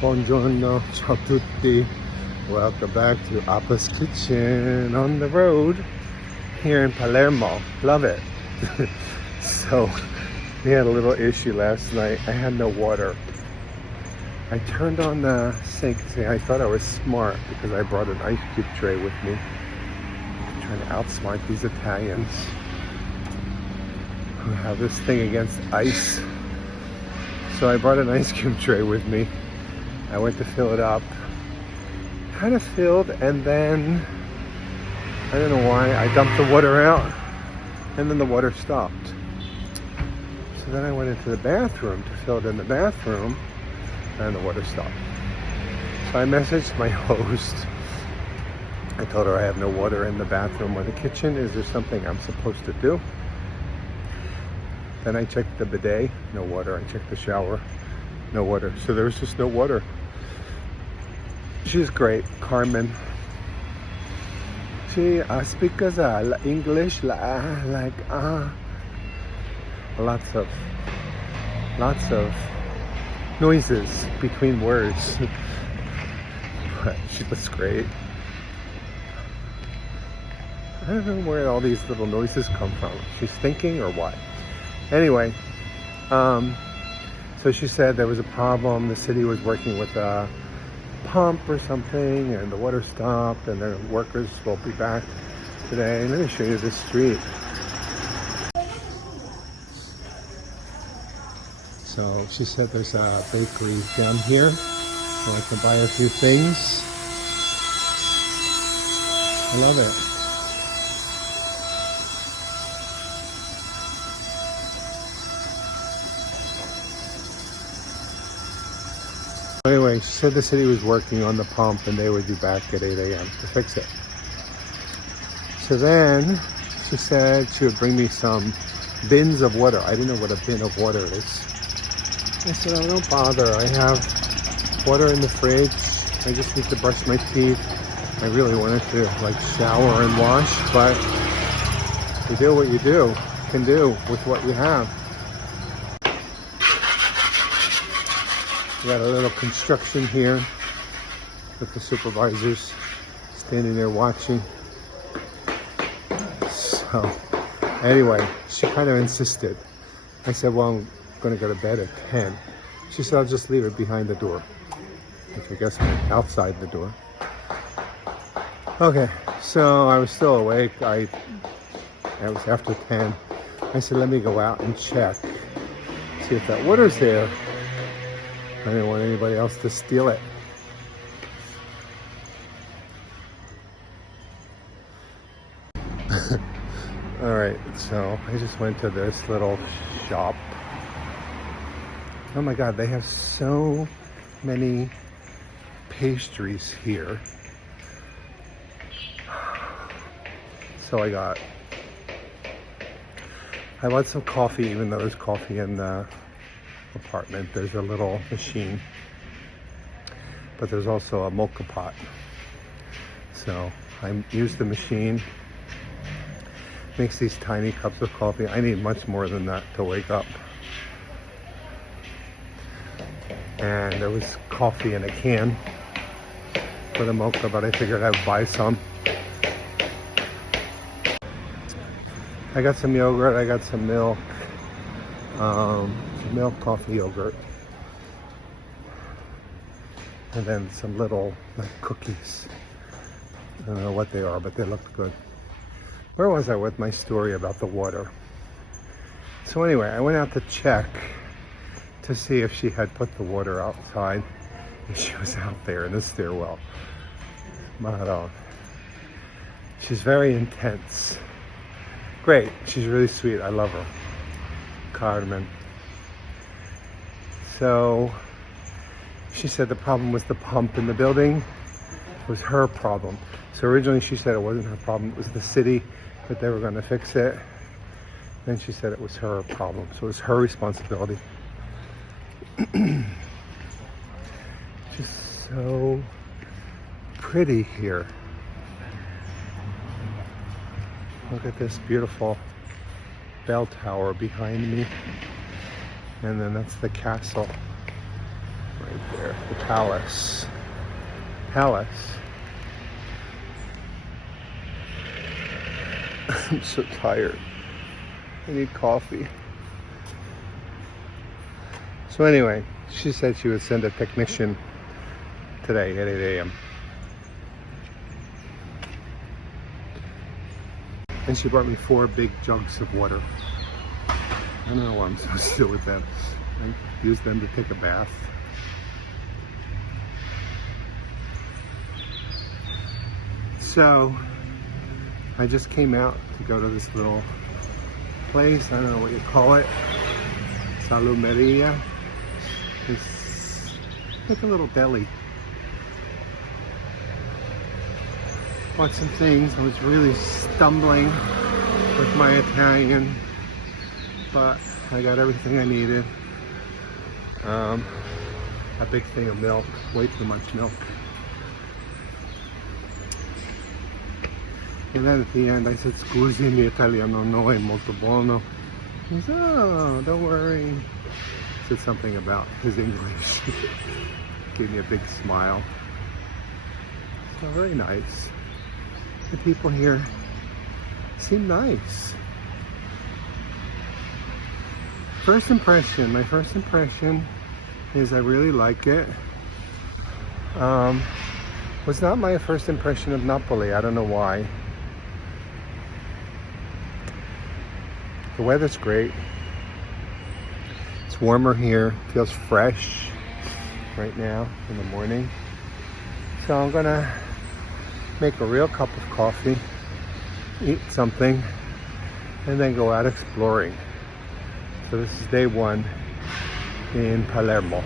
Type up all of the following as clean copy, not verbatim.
Buongiorno, ciao tutti. Welcome back to Appa's Kitchen on the road here in Palermo. Love it. So, we had a little issue last night. I had no water. I turned on the sink. See, I thought I was smart because I brought an ice cube tray with me. I'm trying to outsmart these Italians who have this thing against ice. So I brought an ice cube tray with me. I went to fill it up. Kind of filled, and then I don't know why I dumped the water out, and then the water stopped. So then I went into the bathroom to fill it in the bathroom, and the water stopped. So I messaged my host. I told her I have no water in the bathroom or the kitchen. Is there something I'm supposed to do? Then I checked the bidet, no water. I checked the shower, no water. So there was just no water. She's great, Carmen. She speaks English like lots of noises between words. But she was great. I don't know where all these little noises come from. She's thinking or what? Anyway, so she said there was a problem. The city was working with a pump or something, and the water stopped, and their workers will be back today. Let me show you this street. So she said there's a bakery down here where I can buy a few things. I love it. Anyway, she said the city was working on the pump and they would be back at 8 a.m. to fix it. So then she said she would bring me some bins of water. I didn't know what a bin of water is. I said, oh, don't bother. I have water in the fridge. I just need to brush my teeth. I really wanted to shower and wash, but you do what you can do with what you have. We got a little construction here with the supervisors standing there watching. So anyway, she kind of insisted. I said, well, I'm going to go to bed at 10. She said, I'll just leave it behind the door. Which I guess outside the door. Okay, so I was still awake. It was after 10. I said, let me go out and check. See if that water's there. I didn't want anybody else to steal it. Alright, so I just went to this little shop. Oh my god, they have so many pastries here. So I bought some coffee, even though there's coffee in the apartment. There's a little machine, but there's also a mocha pot. So I use the machine. Makes these tiny cups of coffee. I need much more than that to wake up. And there was coffee in a can for the mocha, but I figured I'd buy some. I got some yogurt, I got some milk. Milk, coffee, yogurt, and then some little cookies. I don't know what they are, but they looked good. Where was I with my story about the water? So anyway, I went out to check to see if she had put the water outside, and she was out there in the stairwell. But she's very intense. Great, she's really sweet. I love her. Carmen. So she said the problem was the pump in the building. It was her problem. So originally she said it wasn't her problem, it was the city, that they were going to fix it. Then she said it was her problem, so it was her responsibility. Just so pretty here. Look at this beautiful bell tower behind me. And then that's the castle. right there. The palace. Palace. I'm so tired. I need coffee. So anyway, she said she would send a technician today at 8 a.m. And she brought me 4 big jugs of water. I don't know what I'm supposed to do with them. I use them to take a bath. So I just came out to go to this little place. I don't know what you call it. Salumeria. It's like a little deli. Bought some things. I was really stumbling with my Italian, but I got everything I needed. A big thing of milk, way too much milk. And then at the end I said, "Scusi, in Italiano no è molto buono." He said, "Oh, don't worry." Said something about his English. Gave me a big smile. So very nice. The people here seem nice. My first impression is I really like it. Was not my first impression of Napoli. I don't know why. The weather's great. It's warmer here. Feels fresh right now in the morning. So I'm gonna make a real cup of coffee, eat something, and then go out exploring. So this is day 1 in Palermo.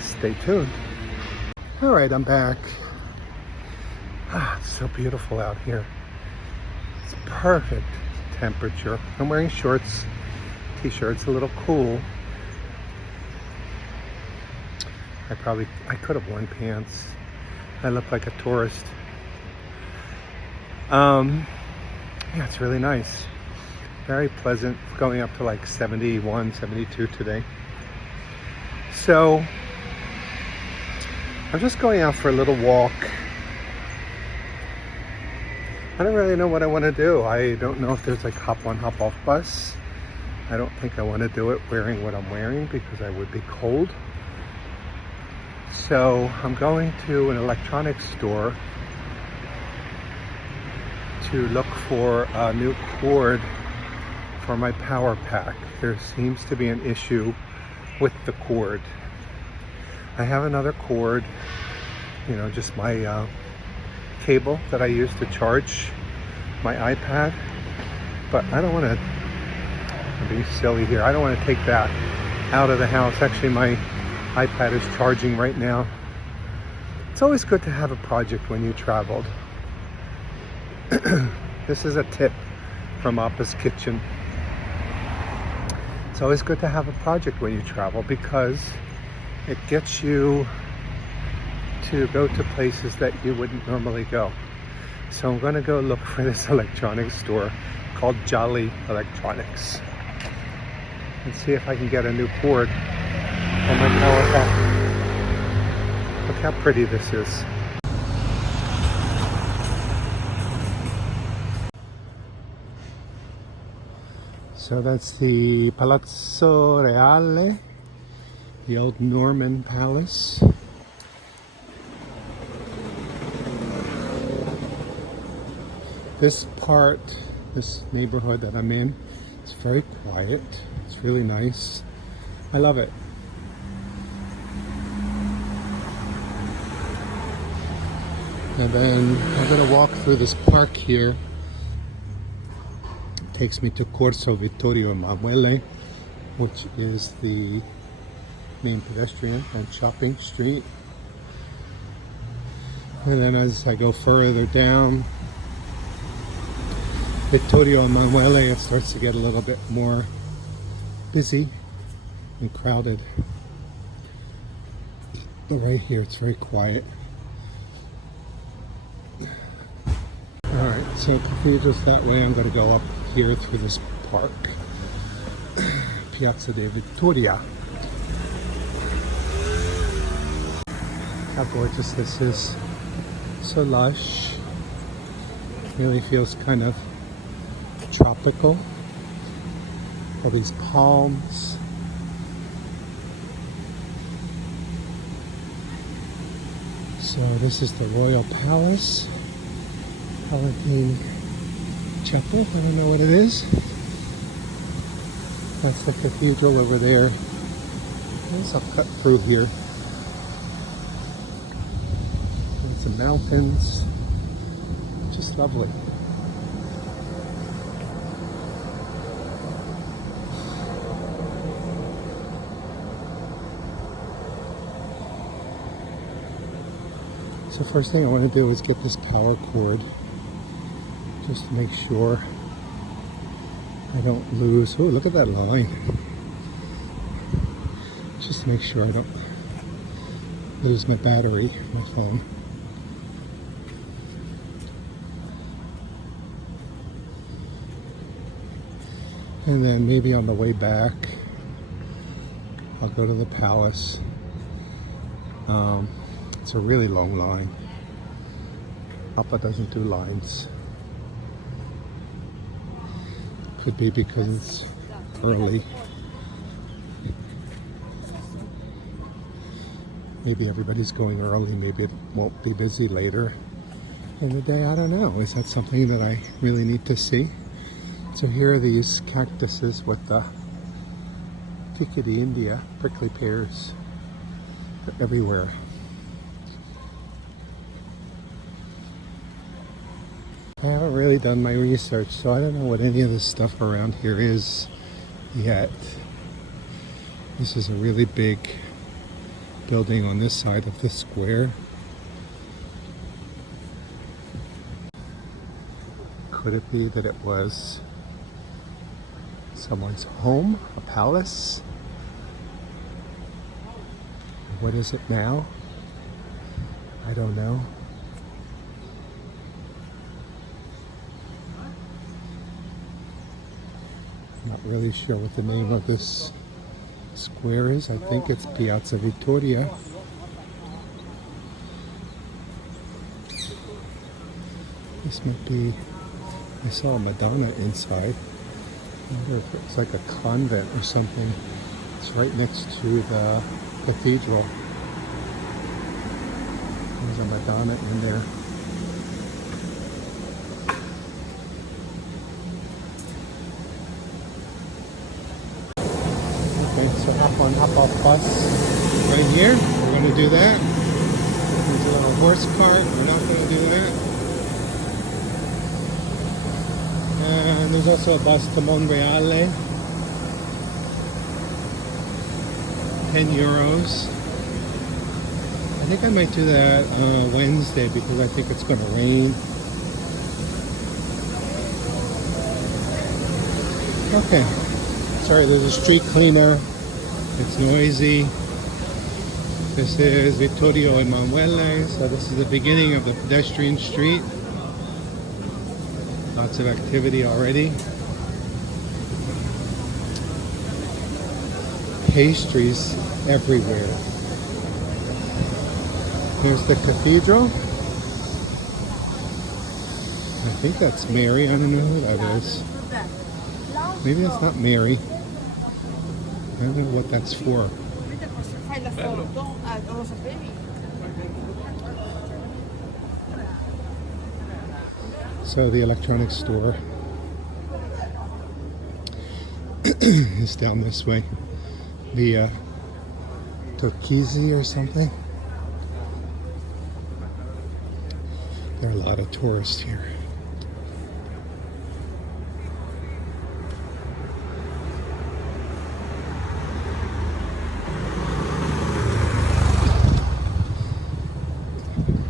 Stay tuned. All right, I'm back. It's so beautiful out here. It's perfect temperature. I'm wearing shorts, t-shirts, a little cool. I could have worn pants. I look like a tourist. Yeah, it's really nice. Very pleasant. It's going up to like 71, 72 today. So I'm just going out for a little walk. I don't really know what I want to do. I don't know if there's like hop on, hop off bus. I don't think I want to do it wearing what I'm wearing because I would be cold. So I'm going to an electronics store to look for a new cord for my power pack. There seems to be an issue with the cord. I have another cord, you know, just my cable that I use to charge my iPad, but I don't want to be silly here. I don't want to take that out of the house. Actually, my iPad is charging right now. It's always good to have a project when you traveled. This is a tip from Appa's Kitchen. It's always good to have a project when you travel because it gets you to go to places that you wouldn't normally go. So I'm going to go look for this electronics store called Jolly Electronics and see if I can get a new cord for my power pack. Look how pretty this is. So that's the Palazzo Reale, the old Norman palace. This part, this neighborhood that I'm in, is very quiet. It's really nice. I love it. And then I'm going to walk through this park here. It takes me to Corso Vittorio Emanuele, which is the main pedestrian and shopping street. And then as I go further down Vittorio Emanuele, it starts to get a little bit more busy and crowded. But right here it's very quiet. Alright, so cathedral's that way. I'm going to go up here through this park. Piazza de Vittoria. how gorgeous this is. So lush. Really feels kind of tropical. All these palms. So this is the Royal Palace. Palatine Chapel. I don't know what it is. That's the cathedral over there. I'll cut through here. And some mountains. Just lovely. So first thing I want to do is get this power cord just to make sure I don't lose. Oh, look at that line. Just to make sure I don't lose my battery, my phone. And then maybe on the way back, I'll go to the palace. It's a really long line. Papa doesn't do lines. Could be because it's early. Maybe everybody's going early. Maybe it won't be busy later in the day. I don't know. Is that something that I really need to see? So here are these cactuses with the Pica de India, prickly pears. They're everywhere. I haven't really done my research, so I don't know what any of this stuff around here is yet. This is a really big building on this side of the square. Could it be that it was someone's home, a palace? What is it now? I don't know. I'm not really sure what the name of this square is. I think it's Piazza Vittoria. This might be, I saw a Madonna inside. I wonder if it's like a convent or something. It's right next to the cathedral. There's a Madonna in there. Okay, so hop off bus right here. We're going to do that. There's a little horse cart. We're not going to do that. And there's also a bus to Monreale. €10. I think I might do that Wednesday because I think it's going to rain. Okay. Sorry, there's a street cleaner. It's noisy. This is Vittorio Emanuele. So this is the beginning of the pedestrian street. Lots of activity already. Pastries everywhere. Here's the cathedral. I think that's Mary. I don't know who that is. Maybe it's not Mary. I don't know what that's for. So the electronics store is down this way via Tokisi or something. There are a lot of tourists here.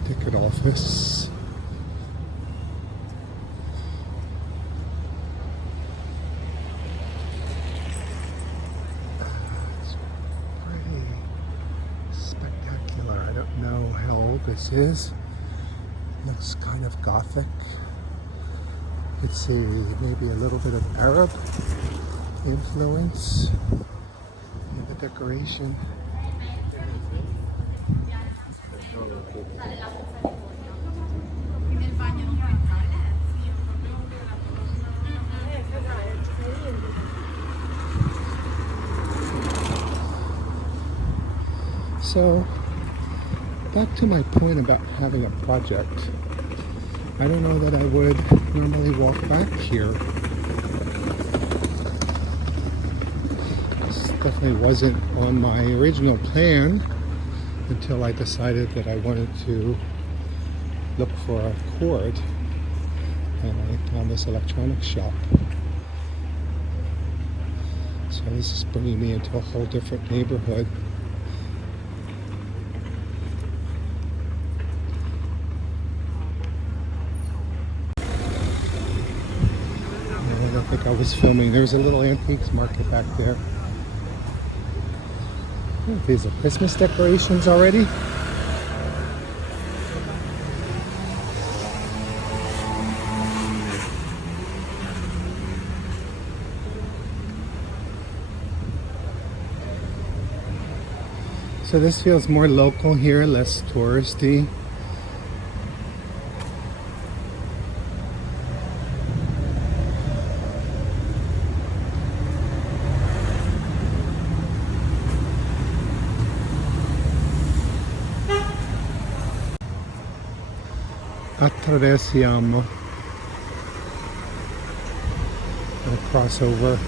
Ticket office. It's pretty spectacular. I don't know how old this is. Looks kind of Gothic. Let's see, maybe a little bit of Arab influence in the decoration. So, back to my point about having a project. I don't know that I would normally walk back here. This definitely wasn't on my original plan until I decided that I wanted to look for a cord, and I found this electronics shop. So this is bringing me into a whole different neighborhood. I think I was filming. There's a little antiques market back there. Oh, these are Christmas decorations already. So this feels more local here, less touristy. Attraversiamo a crossover.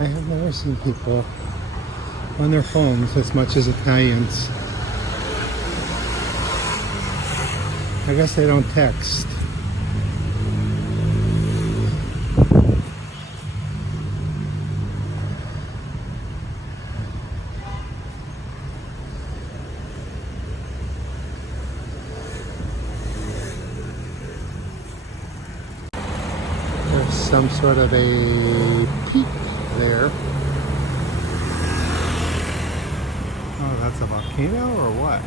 I have never seen people on their phones as much as Italians. I guess they don't text. There's some sort of a peak there. Oh, that's a volcano or what?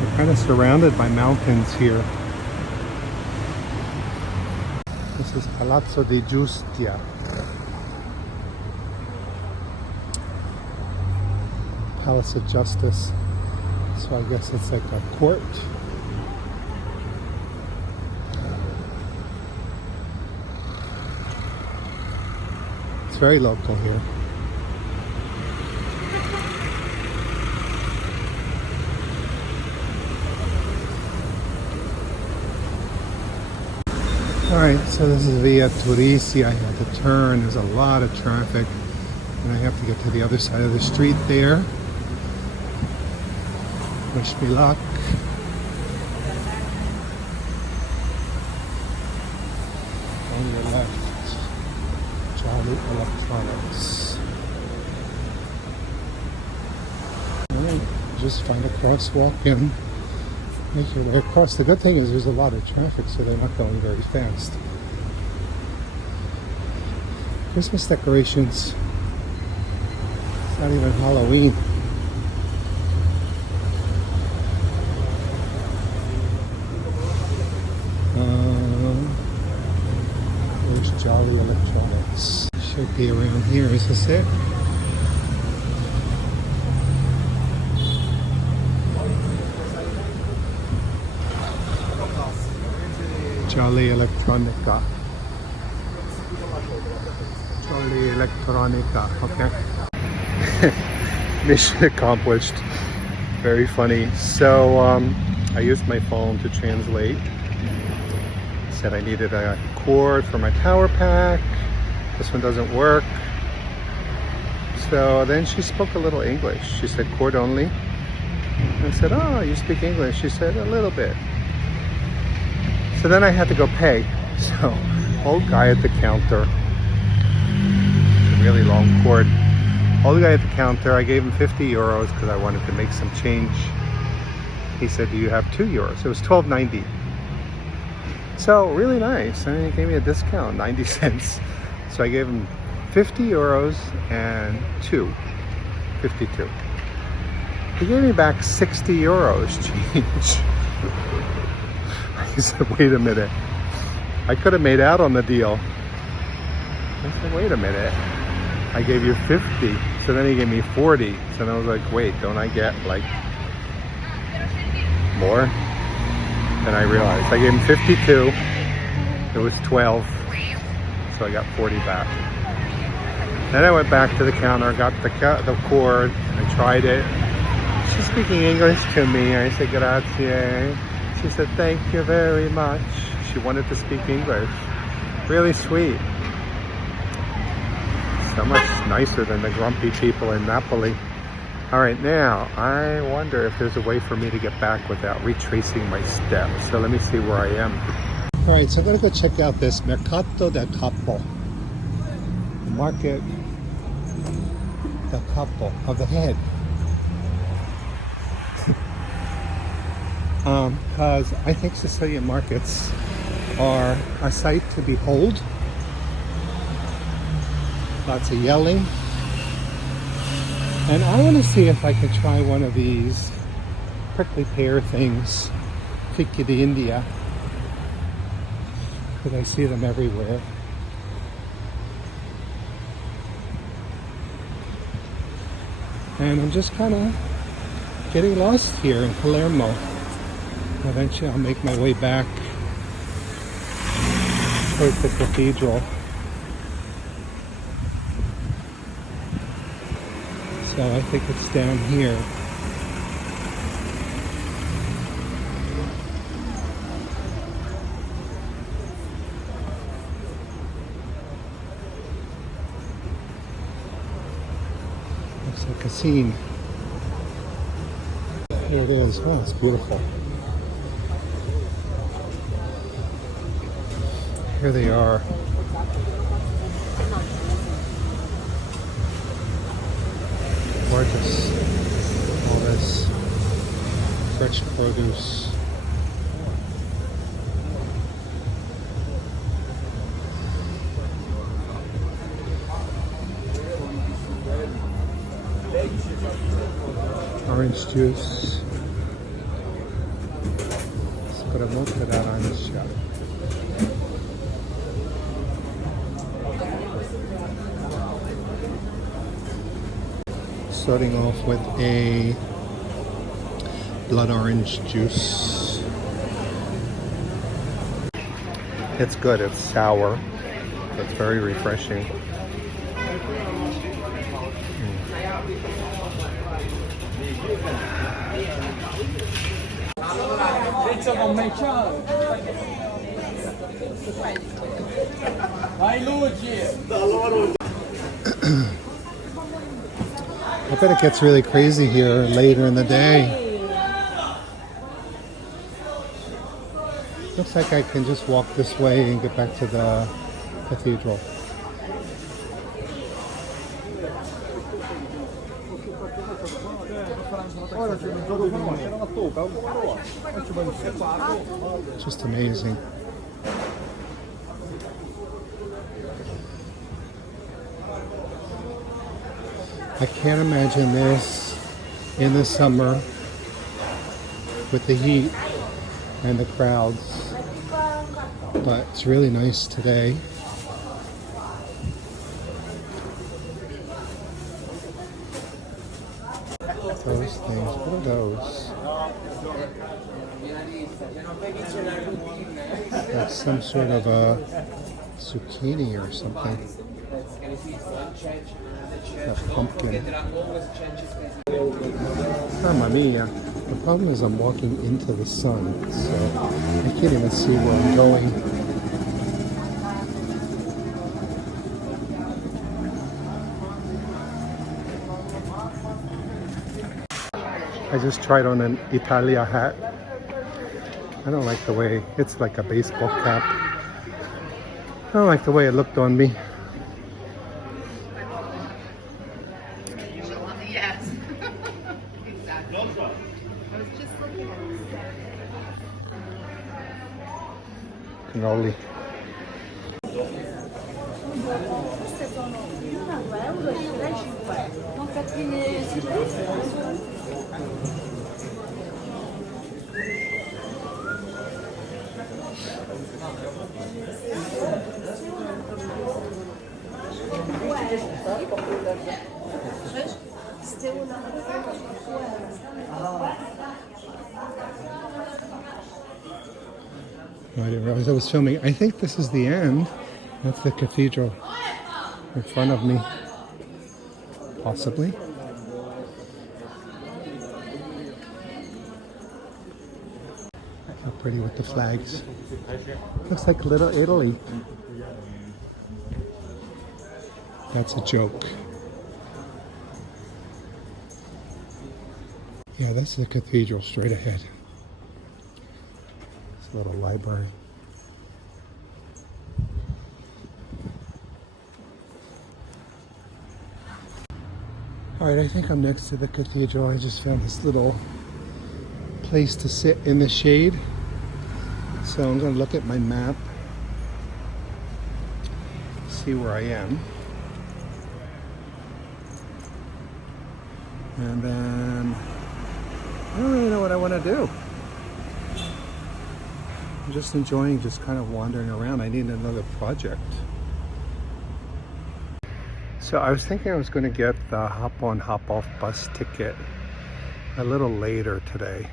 We're kind of surrounded by mountains here. This is Palazzo di Giustia. Palace of Justice. So I guess it's like a court. It's very local here. Alright, so this is Via Turisi. I had to turn. There's a lot of traffic. And I have to get to the other side of the street there. Wish me luck. On your left, Jolly Electronics. Alright, just find a crosswalk and make your way across. The good thing is there's a lot of traffic, so they're not going very fast. Christmas decorations. It's not even Halloween. There's Jolly Electronics. Should be around here, is this it? Jolly Electronica. Jolly Electronica, okay. Mission accomplished. Very funny. So I used my phone to translate. Said I needed a cord for my power pack. This one doesn't work. So then she spoke a little English. She said cord only. I said, oh, you speak English? She said a little bit. So then I had to go pay. So, old guy at the counter, really long cord. Old guy at the counter, I gave him 50 euros because I wanted to make some change. He said, do you have 2 euros? It was $12.90. So, really nice. I mean, he gave me a discount, 90 cents. So I gave him 50 euros and 52. He gave me back 60 euros change. I said, wait a minute. I could have made out on the deal. I said, wait a minute. I gave you 50. So then he gave me 40. So then I was like, wait, don't I get like more? Then I realized I gave him 52. It was 12. So I got 40 back. Then I went back to the counter, got the cord, I tried it. She's speaking English to me. I said, grazie. She said, thank you very much. She wanted to speak English. Really sweet. So much nicer than the grumpy people in Napoli. All right, now, I wonder if there's a way for me to get back without retracing my steps. So let me see where I am. All right, so I'm gonna go check out this Mercato del Capo. Market del Capo, of the head. Because I think Sicilian markets are a sight to behold. Lots of yelling. And I want to see if I can try one of these prickly pear things, Fichi di India, because I see them everywhere. And I'm just kind of getting lost here in Palermo. Eventually I'll make my way back towards the cathedral. So I think it's down here. Looks like a scene. Here it is. Oh, it's beautiful. Here they are. Gorgeous. All this fresh produce. Orange juice. Spremuto d'arancia. Starting off with a blood orange juice. It's good, it's sour. It's very refreshing. I bet it gets really crazy here later in the day. Looks like I can just walk this way and get back to the cathedral. Just amazing. I can't imagine this in the summer with the heat and the crowds, but it's really nice today. Those things, what are those? That's some sort of a zucchini or something. A pumpkin. Mamma mia. The problem is I'm walking into the sun, so I can't even see where I'm going. I just tried on an Italia hat. I don't like the way, it's like a baseball cap. I don't like the way it looked on me. Yes. Exactly. I was just looking at Cannoli. I didn't realize I was filming. I think this is the end. That's the cathedral in front of me. Possibly. How pretty with the flags. Looks like Little Italy. That's a joke. Yeah, that's the cathedral straight ahead. It's a little library. Alright, I think I'm next to the cathedral. I just found this little place to sit in the shade. So I'm going to look at my map, see where I am. And then I don't really know what I want to do. I'm just enjoying just kind of wandering around. I need another project. So I was thinking I was going to get the hop-on, hop-off bus ticket a little later today.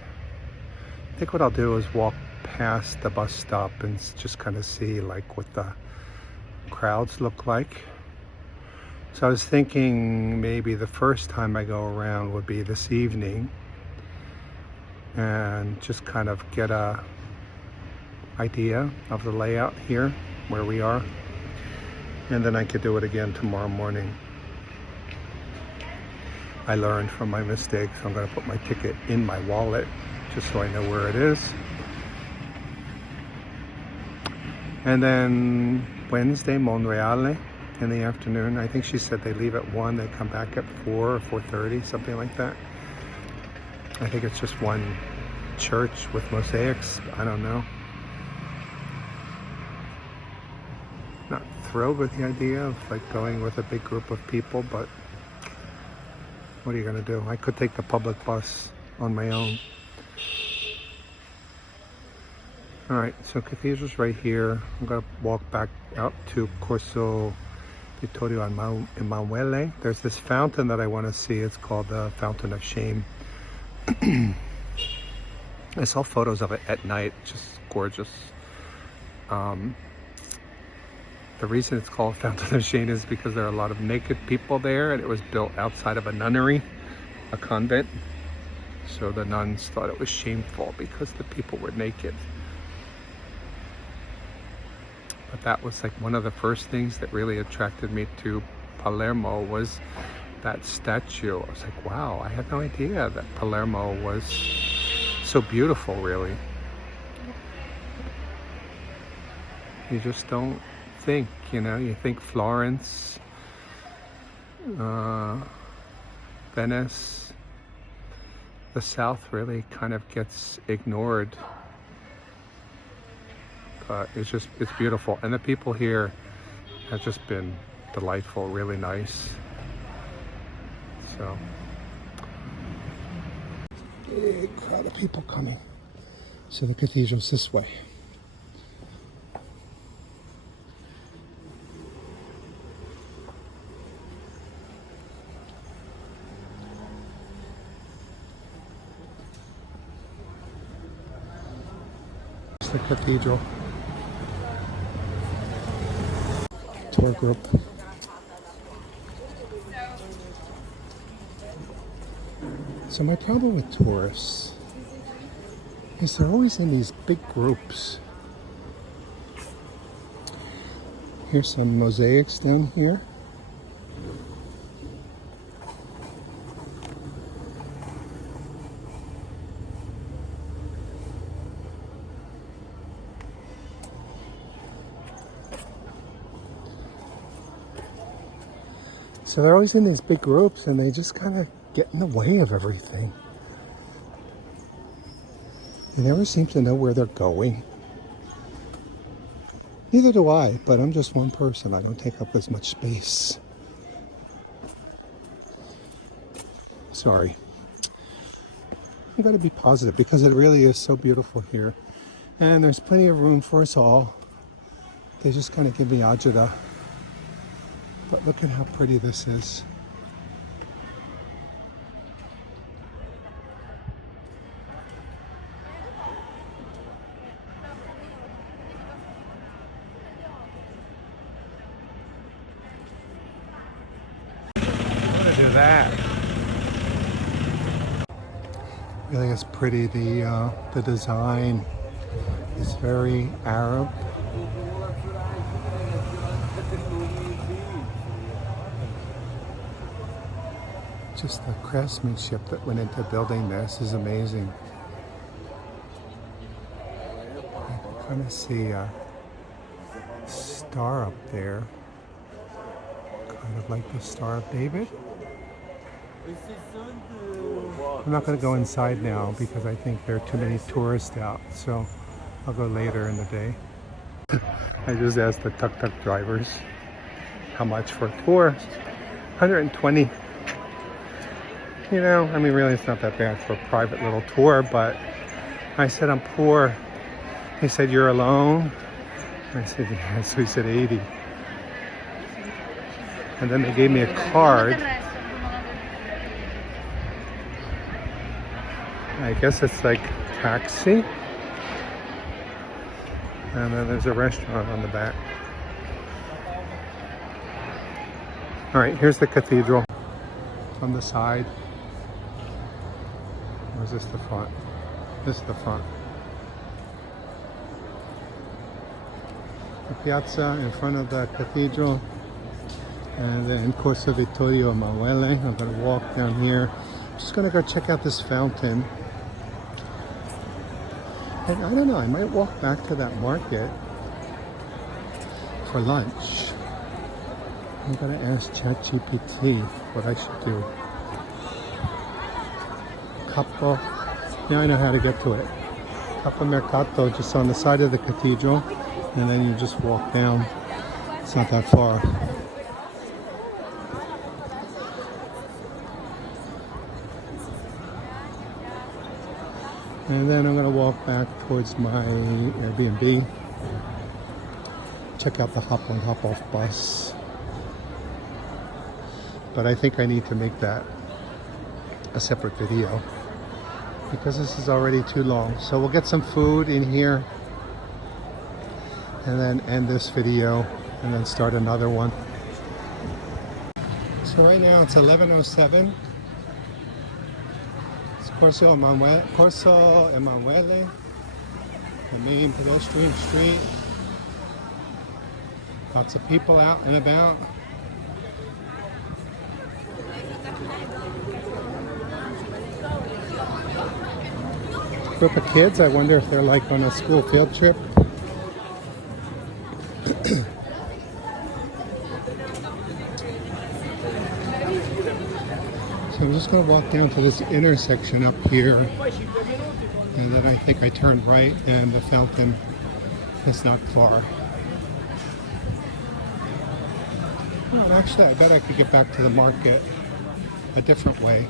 I think what I'll do is walk past the bus stop and just kind of see like what the crowds look like. So I was thinking maybe the first time I go around would be this evening and just kind of get a idea of the layout here where we are. And then I could do it again tomorrow morning. I learned from my mistakes. I'm going to put my ticket in my wallet just so I know where it is. And then Wednesday, Monreale in the afternoon. I think she said they leave at 1, they come back at 4 or 4:30, something like that. I think it's just one church with mosaics. I don't know. Not thrilled with the idea of like going with a big group of people, but what are you going to do? I could take the public bus on my own. Alright, so cathedral's right here. I'm going to walk back out to Corso Vittorio Emanuele. There's this fountain that I want to see. It's called the Fountain of Shame. I saw photos of it at night. Just gorgeous. The reason it's called Fountain of Shame is because there are a lot of naked people there, and it was built outside of a nunnery, a convent. So the nuns thought it was shameful because the people were naked. But that was like one of the first things that really attracted me to Palermo was that statue. I was like, wow, I had no idea that Palermo was so beautiful, really. You just don't think, you know, you think Florence, Venice, the South really kind of gets ignored. But it's beautiful. And the people here have just been delightful, really nice. So, big crowd of people coming. So the cathedral's this way. It's the cathedral. Tour group. So my problem with tourists is they're always in these big groups. Here's some mosaics down here. So they're always in these big groups and they just kind of get in the way of everything. They never seem to know where they're going. Neither do I, but I'm just one person. I don't take up as much space. sorry. I'm going to be positive because it really is so beautiful here. And there's plenty of room for us all. They just kind of give me agita. But look at how pretty this is. Look at that. Really is pretty. The design is very Arab. Just the craftsmanship that went into building this is amazing. I can kind of see a star up there, kind of like the Star of David. I'm not going to go inside now because I think there are too many tourists out, so I'll go later in the day. I just asked the tuk-tuk drivers how much for a tour. 120. You know, I mean, really it's not that bad for a private little tour, but I said I'm poor. He said, you're alone? I said, yeah. So he said 80. And then they gave me a card. I guess it's like taxi. And then there's a restaurant on the back. All right, here's the cathedral on the side. Or is this the front? This is the front. The piazza in front of the cathedral. And then Corso Vittorio Emanuele. I'm going to walk down here. I'm just going to go check out this fountain. And I don't know, I might walk back to that market for lunch. I'm going to ask ChatGPT what I should do. Capo. Now I know how to get to it. Capo Mercato, just on the side of the cathedral. And then you just walk down. It's not that far. And then I'm going to walk back towards my Airbnb. Check out the hop on hop off bus. But I think I need to make that a separate video because this is already too long. So we'll get some food in here and then end this video and then start another one. So right now it's 11:07. It's Corso Emanuele, the main pedestrian street. Lots of people out and about. Group of kids, I wonder if they're like on a school field trip. So I'm just going to walk down to this intersection up here, and then I think I turn right and the fountain is not far. Well, actually I bet I could get back to the market a different way.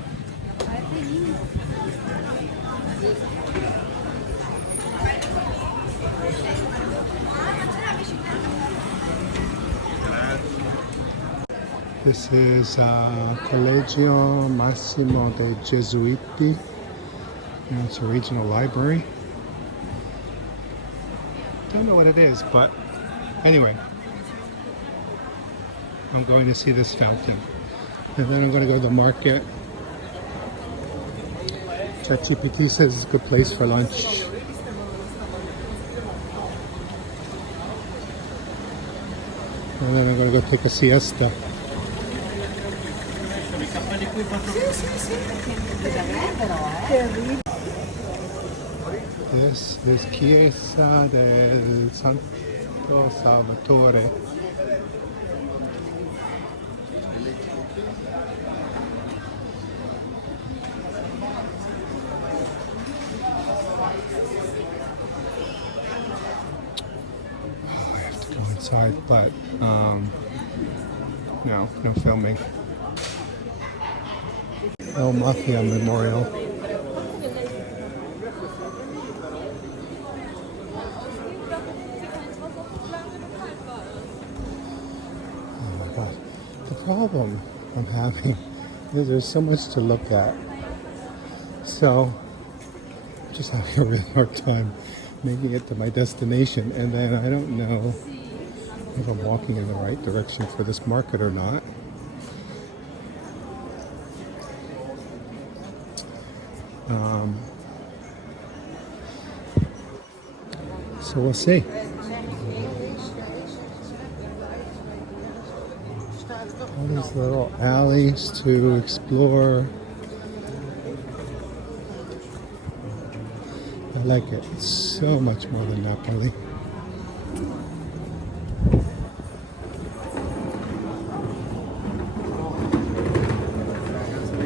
This is Collegio Massimo dei Gesuiti. And it's a regional library. Don't know what it is, but anyway. I'm going to see this fountain. And then I'm going to go to the market. ChatGPT says it's a good place for lunch. And then I'm going to go take a siesta. This is Chiesa del Santo Salvatore. I have to go inside, but no filming. El Mafia Memorial. Oh my God. The problem I'm having is there's so much to look at. So I'm just having a really hard time making it to my destination, and then I don't know if I'm walking in the right direction for this market or not. So we'll see. All these little alleys to explore. I like it. It's so much more than Napoli.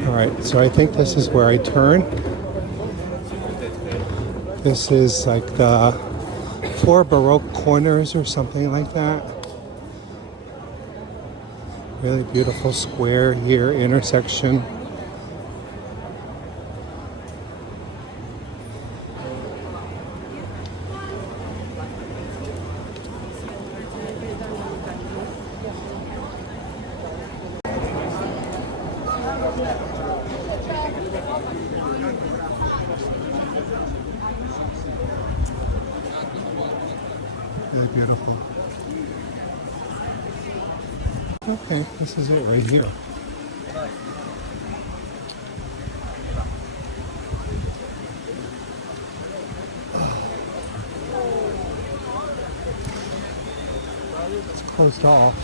Alright, so I think this is where I turn. This is like the 4 Baroque corners or something like that. Really beautiful square here, intersection. Really beautiful. Okay, this is it right here. It's closed off.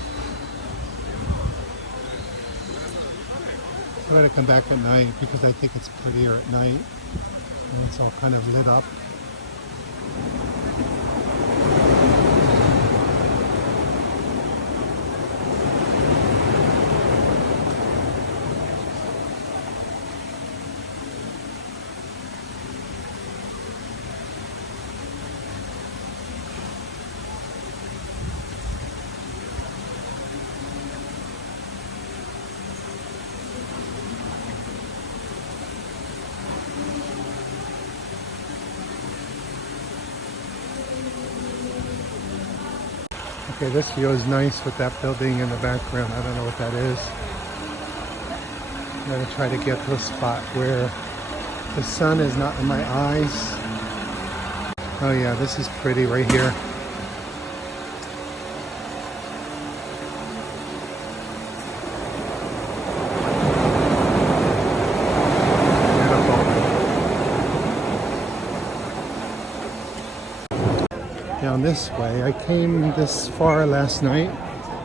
I'm going to come back at night because I think it's prettier at night. And it's all kind of lit up. Okay, this view is nice with that building in the background. I don't know what that is. I'm going to try to get to a spot where the sun is not in my eyes. Oh yeah, this is pretty right here. Down this way. I came this far last night.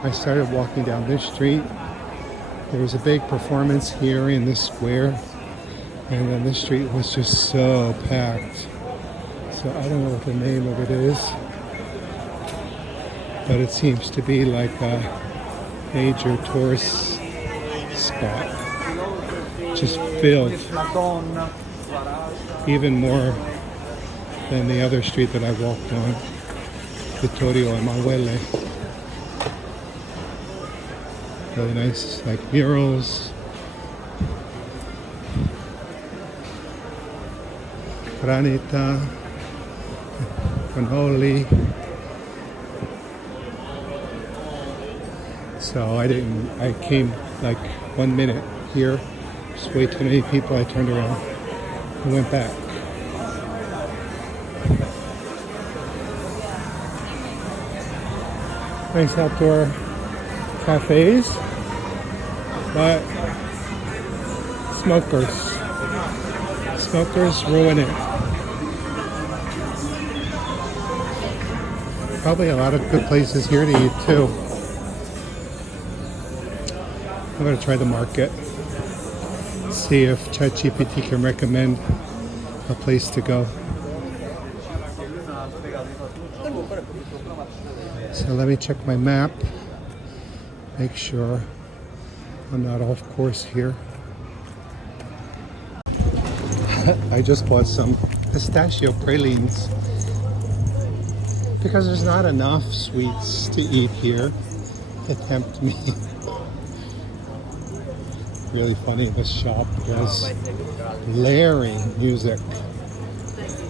I started walking down this street. There was a big performance here in this square, and then this street was just so packed. So I don't know what the name of it is, but it seems to be like a major tourist spot. Just filled. Even more than the other street that I walked on. Vittorio Emanuele. Really nice, like murals. Granita, cannoli. So I came like 1 minute here. Just way too many people. I turned around and went back. Nice outdoor cafes, but smokers ruin it. Probably a lot of good places here to eat too. I'm going to try the market, see if ChatGPT can recommend a place to go. So let me check my map, make sure I'm not off course here. I just bought some pistachio pralines because there's not enough sweets to eat here to tempt me. Really funny, this shop was blaring music.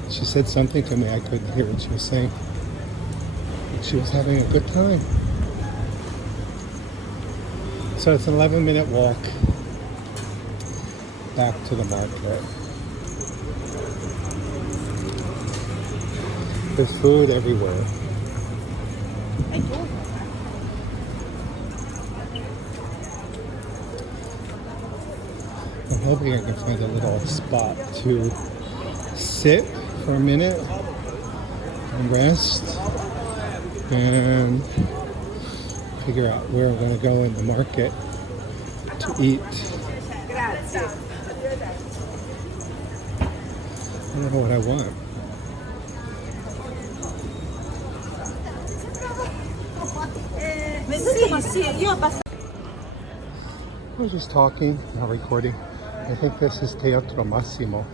She said something to me, I couldn't hear what she was saying. She was having a good time. So it's an 11-minute walk back to the market. There's food everywhere. I'm hoping I can find a little spot to sit for a minute and rest and figure out where I'm going to go in the market to eat. I don't know what I want. I was just talking, not recording. I think this is Teatro Massimo.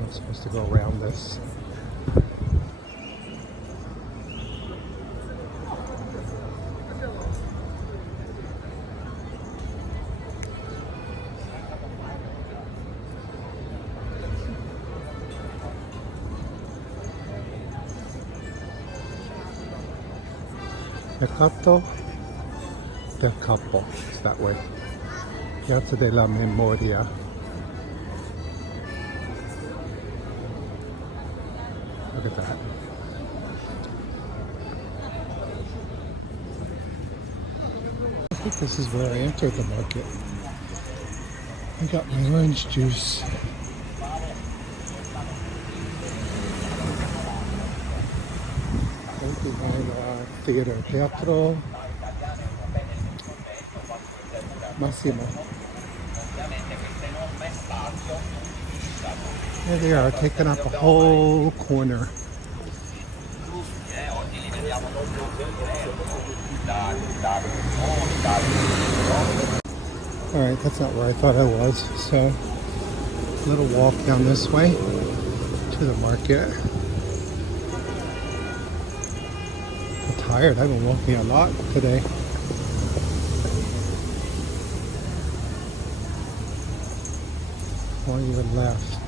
I'm supposed to go around this. Mercato del Capo, it's that way. Piazza della Memoria. Look at that. I think this is where I entered the market. I got my orange juice. Right behind theater, Teatro Massimo. There they are, taking up a whole corner. Alright, that's not where I thought I was. So, a little walk down this way to the market. I'm tired, I've been walking a lot today. One even left.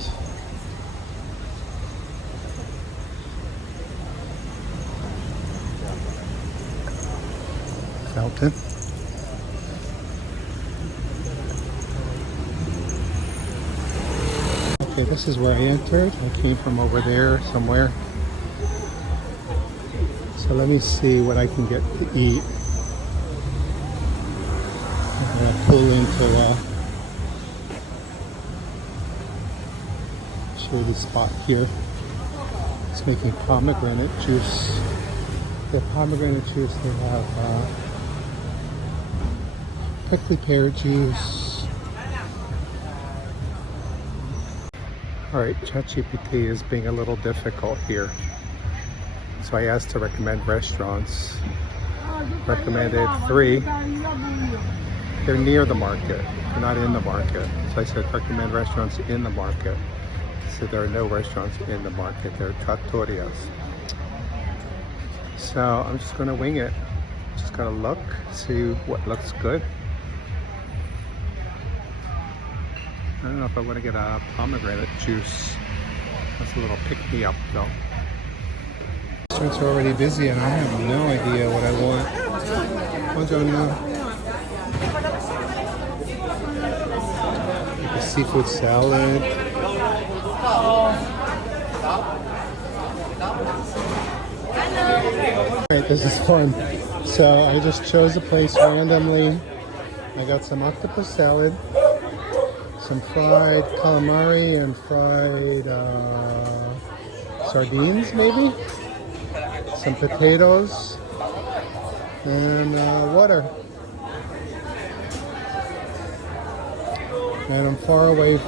Fountain. Okay, this is where I entered. I came from over there somewhere. So let me see what I can get to eat. I'm gonna pull into shady spot here. It's making pomegranate juice. The pomegranate juice, they have prickly pear juice. Alright, ChatGPT is being a little difficult here. So I asked to recommend restaurants. Recommended 3. They're near the market. They're not in the market. So I said recommend restaurants in the market. So there are no restaurants in the market. There are trattorias. So I'm just going to wing it. Just going to look, see what looks good. I don't know if I want to get a pomegranate juice. That's a little pick-me-up though. Restaurants are already busy and I have no idea what I want. Buongiorno. A seafood salad. Alright, this is fun. So I just chose a place randomly. I got some octopus salad, some fried calamari and fried sardines maybe, some potatoes, and water. And I'm far away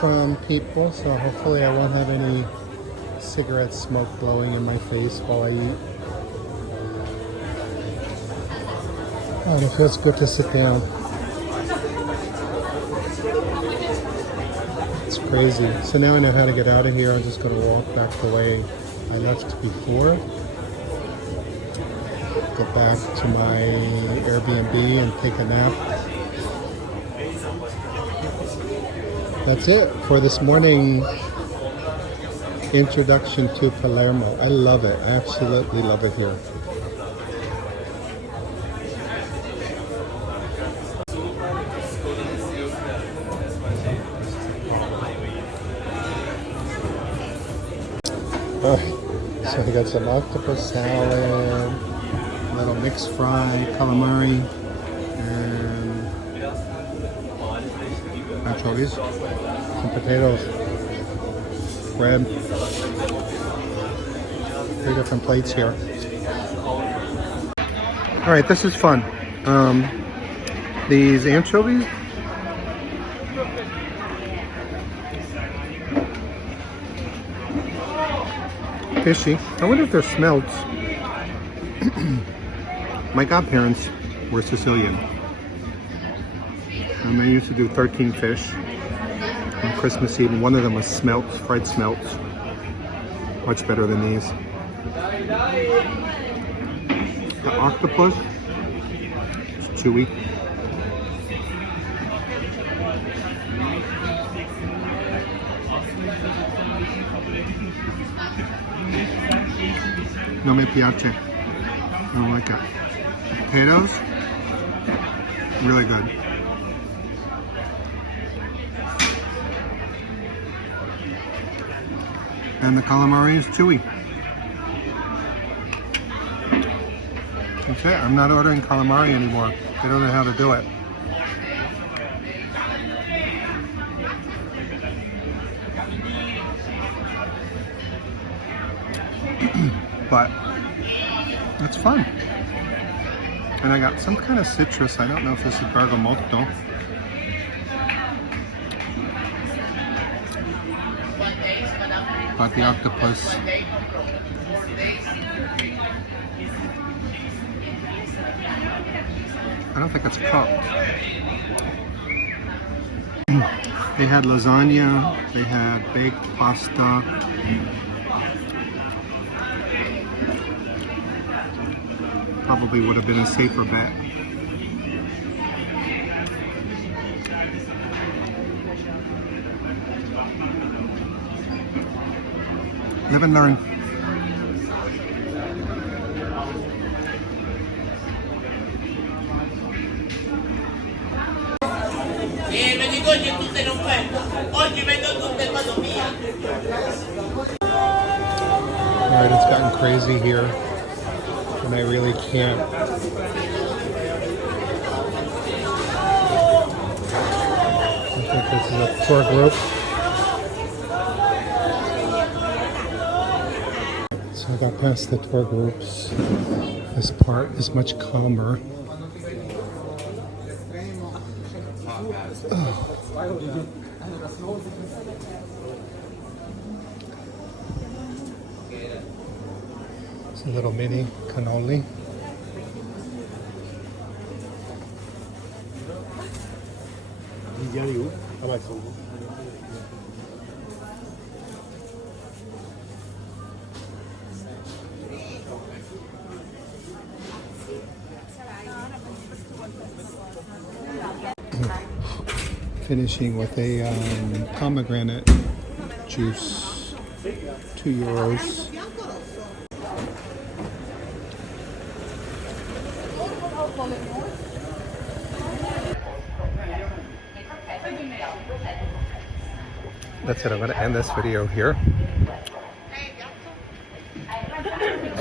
from people, so hopefully I won't have any cigarette smoke blowing in my face while I eat. Oh, and it feels good to sit down. It's crazy. So now I know how to get out of here. I'm just going to walk back the way I left before. Get back to my Airbnb and take a nap. That's it for this morning introduction to Palermo. I love it. I absolutely love it here. So we got some octopus salad, a little mixed fry, calamari, and anchovies, some potatoes, bread. 3 different plates here. All right, this is fun. These anchovies. Fishy. I wonder if they're smelts. My godparents were Sicilian, and they used to do 13 fish on Christmas Eve, and one of them was smelts, fried smelts. Much better than these. The octopus, it's chewy. No me piace. I don't like it. Potatoes, really good. And the calamari is chewy. That's it. I'm not ordering calamari anymore. They don't know how to do it. But it's fun. And I got some kind of citrus. I don't know if this is bergamotto. But the octopus. I don't think it's cooked. They had lasagna. They had baked pasta. Probably would have been a safer bet. Live and learn. Alright, it's gotten crazy here, and I really can't. I think this is a tour group. So I got past the tour groups. This part is much calmer. Oh. It's a little mini cannoli. Finishing with a pomegranate juice, €2. That's it. I'm going to end this video here.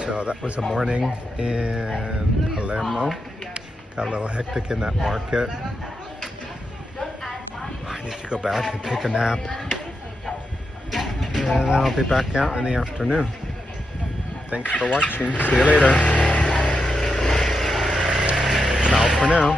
So that was a morning in Palermo. Got a little hectic in that market. I need to go back and take a nap. And then I'll be back out in the afternoon. Thanks for watching. See you later. Ciao for now.